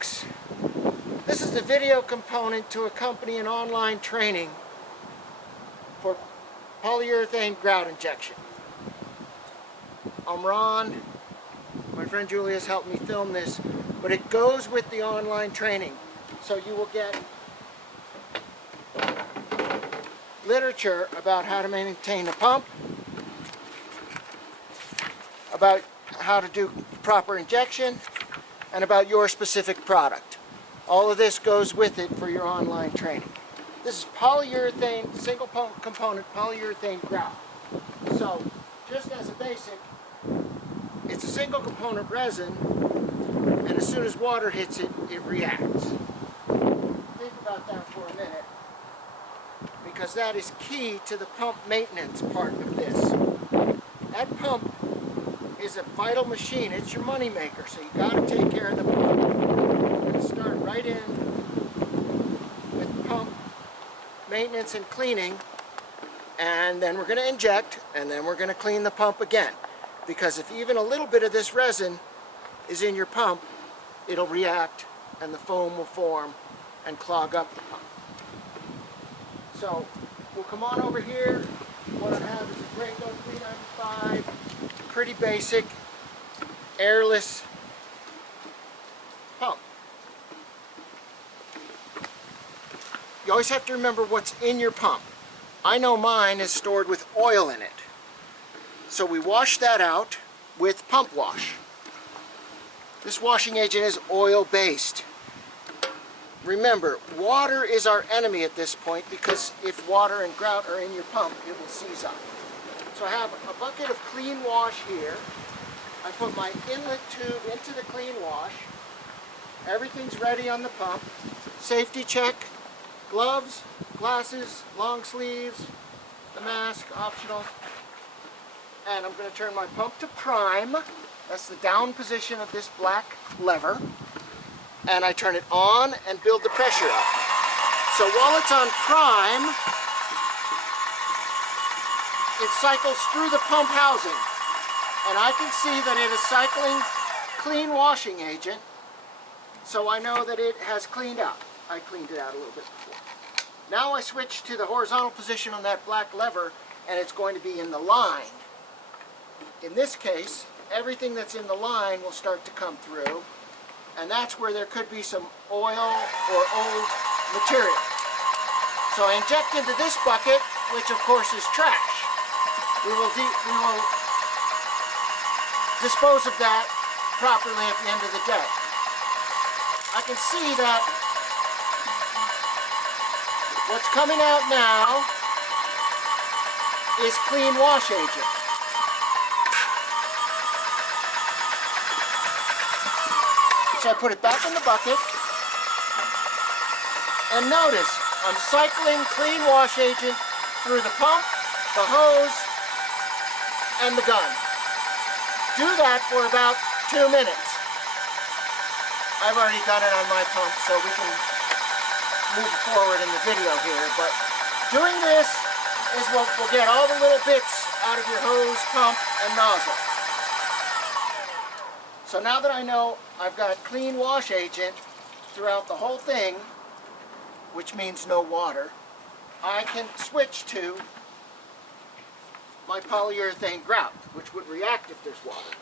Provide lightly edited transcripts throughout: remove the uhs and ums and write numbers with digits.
folks, this is the video component to accompany an online training for polyurethane grout injection. I'm Ron, my friend Julia's helped me film this, but it goes with the online training. So you will get literature about how to maintain a pump, about how to do proper injection, and about your specific product. All of this goes with it for your online training. This is polyurethane, single component polyurethane grout. So, just as a basic, it's a single component resin, and as soon as water hits it, it reacts. Think about that for a minute, because that is key to the pump maintenance part of this. That pump is a vital machine. It's your money maker, so you got to take care of the pump. We're going to start right in with pump maintenance and cleaning, and then we're going to inject, and then we're going to clean the pump again. Because if even a little bit of this resin is in your pump, it'll react and the foam will form and clog up the pump. So we'll come on over here. What I have is a Graco 395, pretty basic, airless pump. You always have to remember what's in your pump. I know mine is stored with oil in it. So we wash that out with pump wash. This washing agent is oil-based. Remember, water is our enemy at this point, because if water and grout are in your pump, it will seize up. So I have a bucket of clean wash here. I put my inlet tube into the clean wash. Everything's ready on the pump. Safety check, gloves, glasses, long sleeves, the mask, optional. And I'm going to turn my pump to prime. That's the down position of this black lever. And I turn it on and build the pressure up. So while it's on prime, it cycles through the pump housing. And I can see that it is cycling clean washing agent, so I know that it has cleaned out. I cleaned it out a little bit before. Now I switch to the horizontal position on that black lever, and it's going to be in the line. In this case, everything that's in the line will start to come through, and that's where there could be some oil or old material. So I inject into this bucket, which of course is trash. We will dispose of that properly at the end of the day. I can see that what's coming out now is clean wash agent. So I put it back in the bucket, and notice I'm cycling clean wash agent through the pump, the hose, and the gun. Do that for about 2 minutes. I've already done it on my pump, so we can move forward in the video here, but doing this is what will get all the little bits out of your hose, pump, and nozzle. So now that I know I've got clean wash agent throughout the whole thing, which means no water, I can switch to my polyurethane grout, which would react if there's water.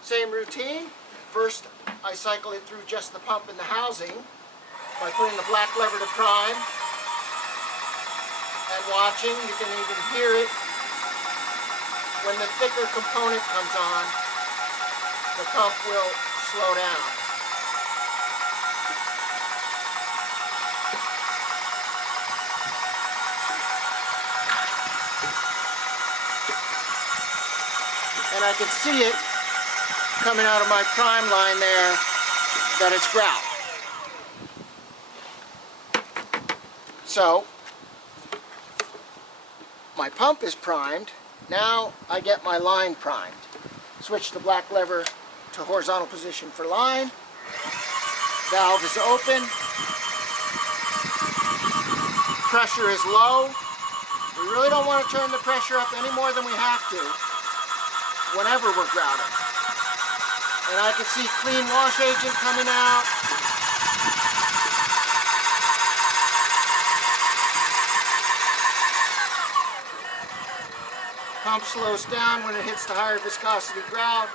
Same routine. First, I cycle it through just the pump and the housing by putting the black lever to prime and watching. You can even hear it when the thicker component comes on. The pump will slow down. And I can see it coming out of my prime line there that it's grout. So my pump is primed. Now I get my line primed. Switch the black lever to horizontal position for line. Valve is open. Pressure is low. We really don't want to turn the pressure up any more than we have to whenever we're grouting. And I can see clean wash agent coming out. pump slows down when it hits the higher viscosity grout.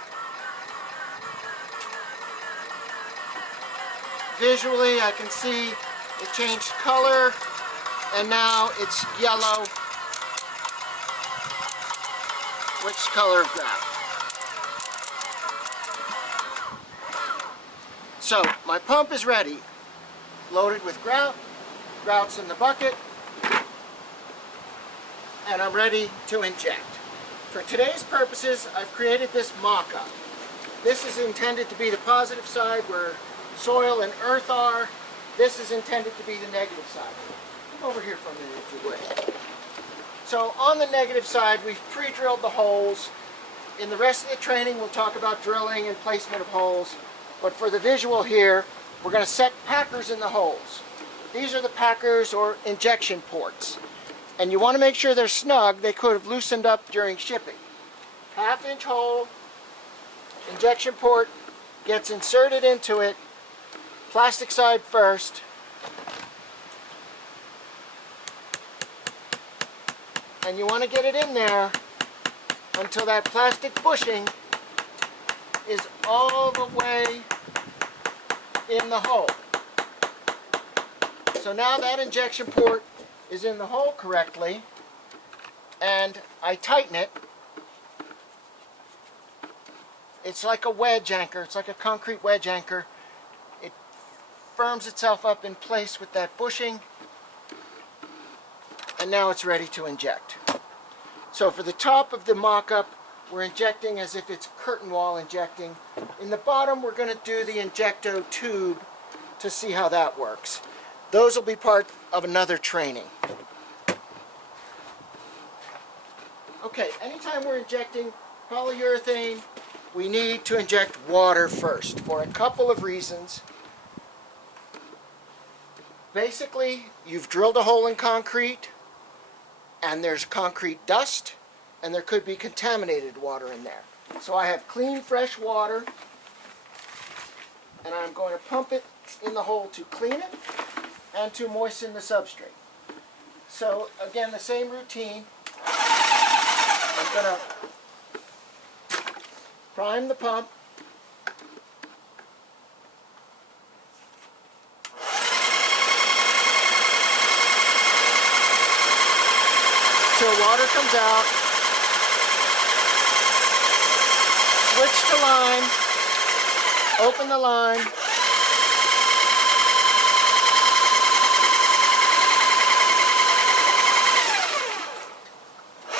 Visually, I can see it changed color, and now it's yellow. Which color of grout? So, my pump is ready. Loaded with grout. Grout's in the bucket. And I'm ready to inject. For today's purposes, I've created this mock-up. This is intended to be the positive side where soil and earth are. This is intended to be the negative side. Come over here for a minute if you would. So on the negative side, we've pre-drilled the holes. In the rest of the training, we'll talk about drilling and placement of holes. But for the visual here, we're going to set packers in the holes. These are the packers or injection ports. And you want to make sure they're snug. They could have loosened up during shipping. 1/2-inch hole, injection port gets inserted into it, plastic side first. And you want to get it in there until that plastic bushing is all the way in the hole. So now that injection port is in the hole correctly, and I tighten it. It's like a wedge anchor. It's like a concrete wedge anchor. It firms itself up in place with that bushing, and now it's ready to inject. So for the top of the mock-up, we're injecting as if it's curtain wall injecting. In the bottom, we're going to do the injecto tube to see how that works. Those will be part of another training. Okay, anytime we're injecting polyurethane, we need to inject water first for a couple of reasons. Basically, you've drilled a hole in concrete, and there's concrete dust, and there could be contaminated water in there. So I have clean, fresh water, and I'm going to pump it in the hole to clean it and to moisten the substrate. So again, the same routine. I'm going to prime the pump. Till water comes out. Switch to line. Open the line.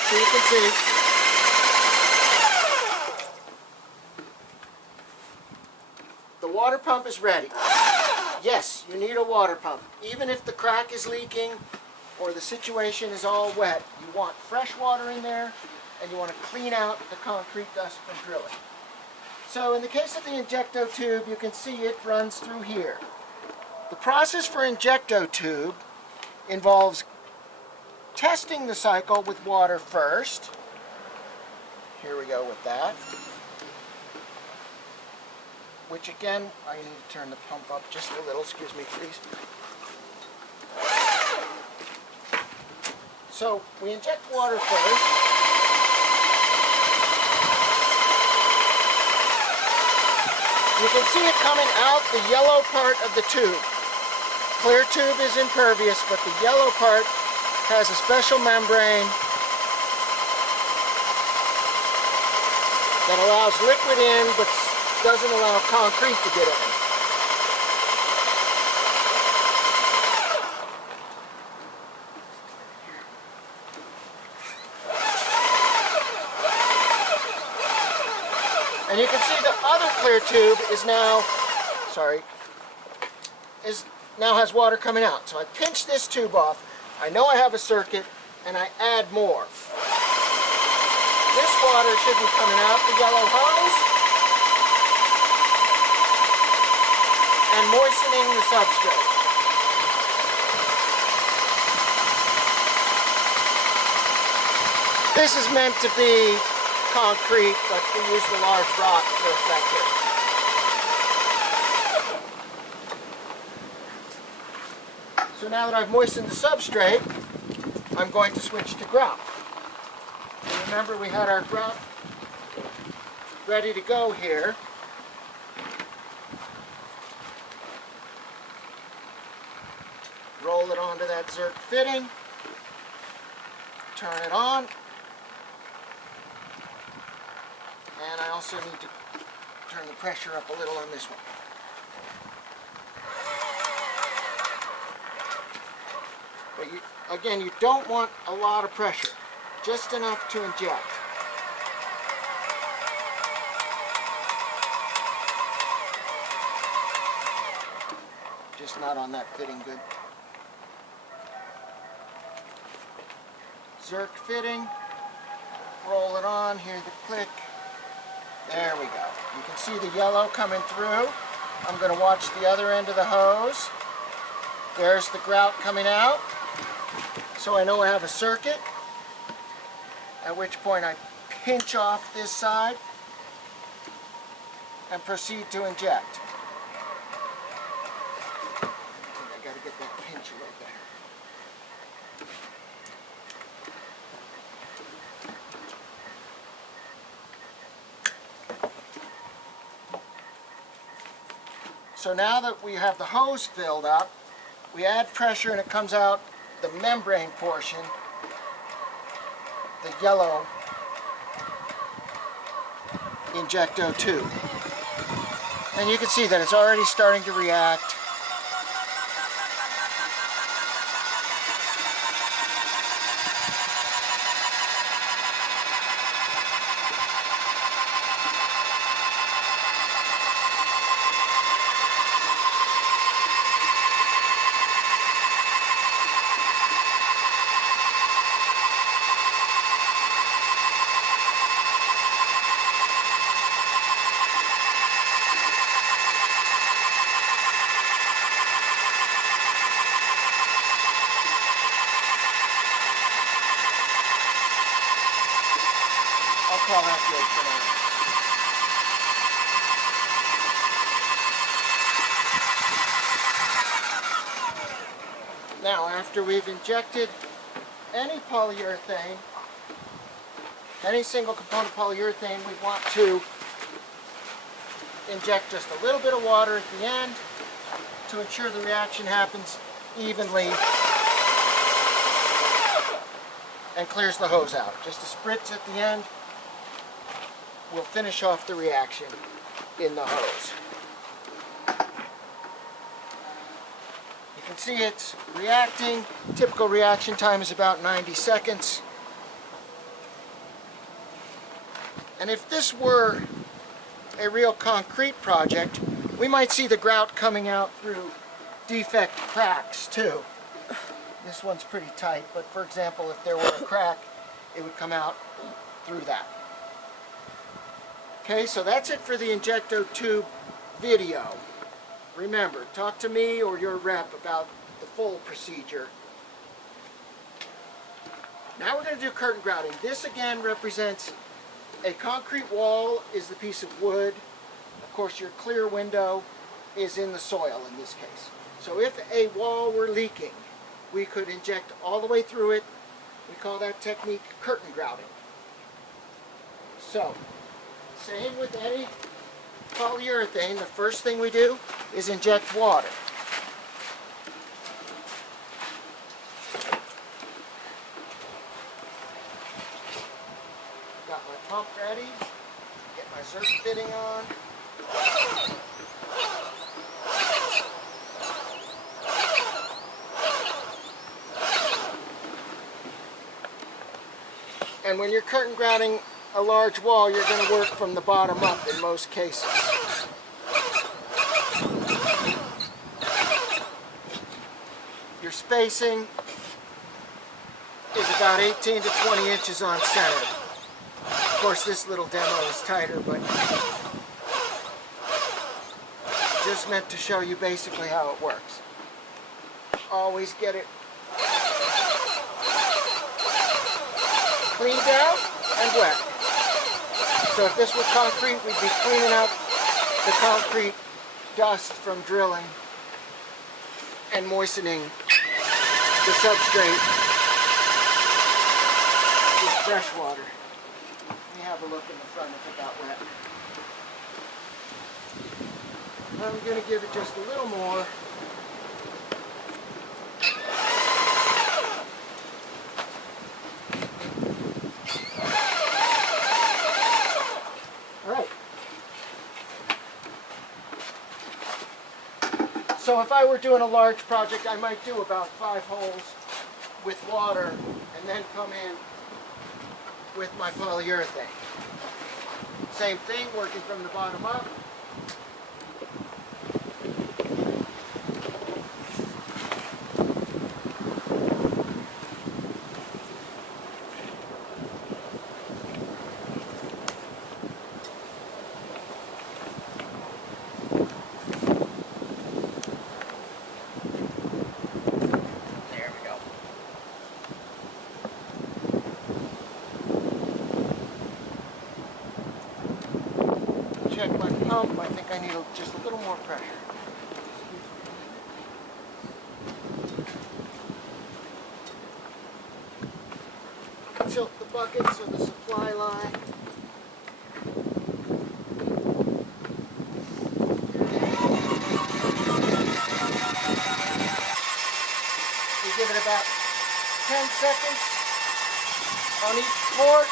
So you can see. The water pump is ready. Yes, you need a water pump. Even if the crack is leaking or the situation is all wet, you want fresh water in there, and you want to clean out the concrete dust from drilling. So in the case of the injecto tube, you can see it runs through here. The process for injecto tube involves testing the cycle with water first. Here we go with that. Which again, I need to turn the pump up just a little, excuse me please. So we inject water first. You can see it coming out the yellow part of the tube. Clear tube is impervious, but the yellow part has a special membrane that allows liquid in, but doesn't allow concrete to get in. And you can see the other clear tube is now, now has water coming out. So I pinch this tube off. I know I have a circuit, and I add more. This water should be coming out the yellow hose and moistening the substrate. This is meant to be concrete, but we use the large rock for effect here. So now that I've moistened the substrate, I'm going to switch to grout. And Remember, we had our grout ready to go here. Roll it onto that zerk fitting. Turn it on. And I also need to turn the pressure up a little on this one. But again, you don't want a lot of pressure, just enough to inject. Just not on that fitting good. Zerk fitting, roll it on, hear the click. There we go. You can see the yellow coming through. I'm going to watch the other end of the hose. There's the grout coming out. So I know I have a circuit, at which point I pinch off this side and proceed to inject. I got to get that pinch a little better. So now that we have the hose filled up, we add pressure and it comes out the membrane portion, the yellow Inject-O2. And you can see that it's already starting to react. I'll call that good for now. Now, after we've injected any polyurethane, any single component polyurethane, we want to inject just a little bit of water at the end to ensure the reaction happens evenly and clears the hose out. Just a spritz at the end will finish off the reaction in the hose. You can see it's reacting. Typical reaction time is about 90 seconds. And if this were a real concrete project, we might see the grout coming out through defect cracks too. This one's pretty tight, but for example, if there were a crack, it would come out through that. Okay, so that's it for the Inject-O2 video. Remember, talk to me or your rep about the full procedure. Now we're going to do curtain grouting. This again represents a concrete wall is the piece of wood. Of course, your clear window is in the soil in this case. So if a wall were leaking, we could inject all the way through it. We call that technique curtain grouting. So, same with any polyurethane, the first thing we do is inject water. Got my pump ready, get my zerk fitting on. And when you're curtain grouting a large wall, you're going to work from the bottom up in most cases. Your spacing is about 18 to 20 inches on center. Of course, this little demo is tighter, but just meant to show you basically how it works. Always get it cleaned out and wet. So if this were concrete, we'd be cleaning up the concrete dust from drilling and moistening the substrate with fresh water. have a look in the front if it got wet. I'm going to give it just a little more. Alright. So if I were doing a large project, I might do about 5 holes with water and then come in with my polyurethane. Same thing, working from the bottom up. There we go. Check my pump. I think I need just a little more pressure. Tilt the bucket so the supply line. We give it about 10 seconds on each port.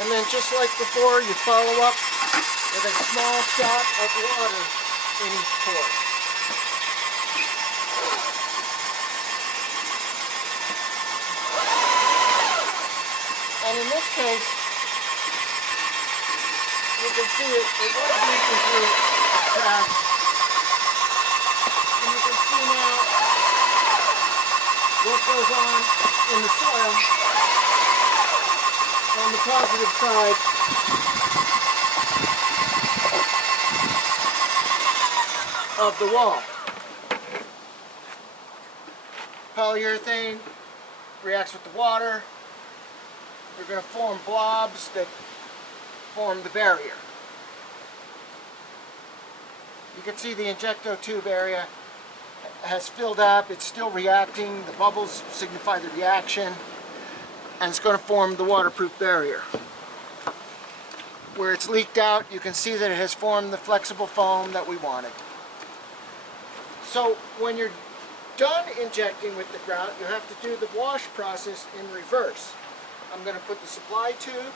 And then just like before, you follow up with a small shot of water in each port. And in this case, you can see it was leaking through the cracks. And you can see now what goes on in the soil on the positive side of the wall. Polyurethane reacts with the water. They're going to form blobs that form the barrier. You can see the injecto tube area has filled up. It's still reacting. The bubbles signify the reaction, and it's going to form the waterproof barrier. Where it's leaked out, you can see that it has formed the flexible foam that we wanted. So when you're done injecting with the grout, you have to do the wash process in reverse. I'm going to put the supply tube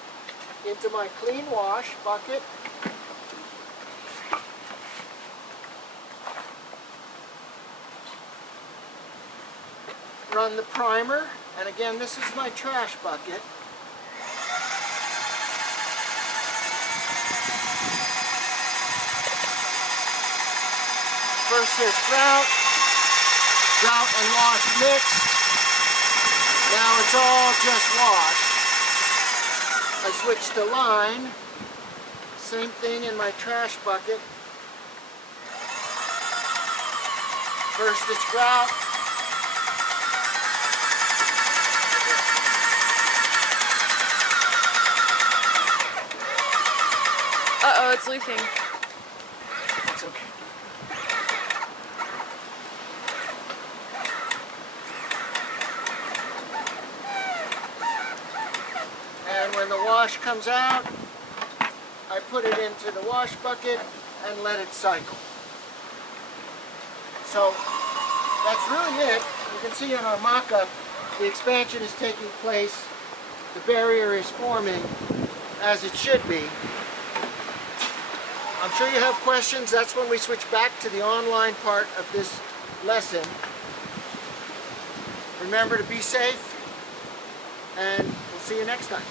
into my clean wash bucket. Run the primer, and again, this is my trash bucket. First there's grout and wash mixed. Now it's all just wash. I switched to line. Same thing in my trash bucket. First it's grout. Uh-oh, it's leaking. It's okay. And when the wash comes out, I put it into the wash bucket and let it cycle. So that's really it. You can see in our mock-up, the expansion is taking place. The barrier is forming as it should be. I'm sure you have questions. That's when we switch back to the online part of this lesson. Remember to be safe, and we'll see you next time.